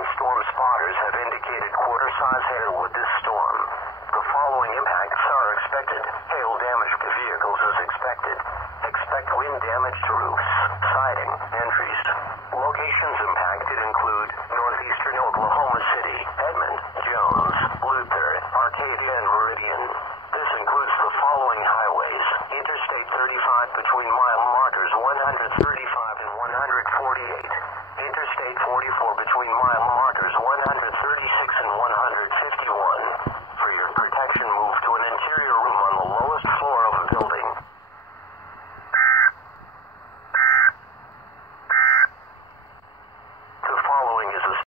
and storm spotters have indicated quarter-size hail with this storm. The following impacts are expected. Hail damage to vehicles is expected. Expect wind damage to roofs, siding, and trees. Locations impacted include northeastern Oklahoma City, Edmond, Jones, Luther, Arcadia, and Meridian. This includes the following highways: Interstate 35 between mile markers 135 and 148. Interstate 44 between mile markers 136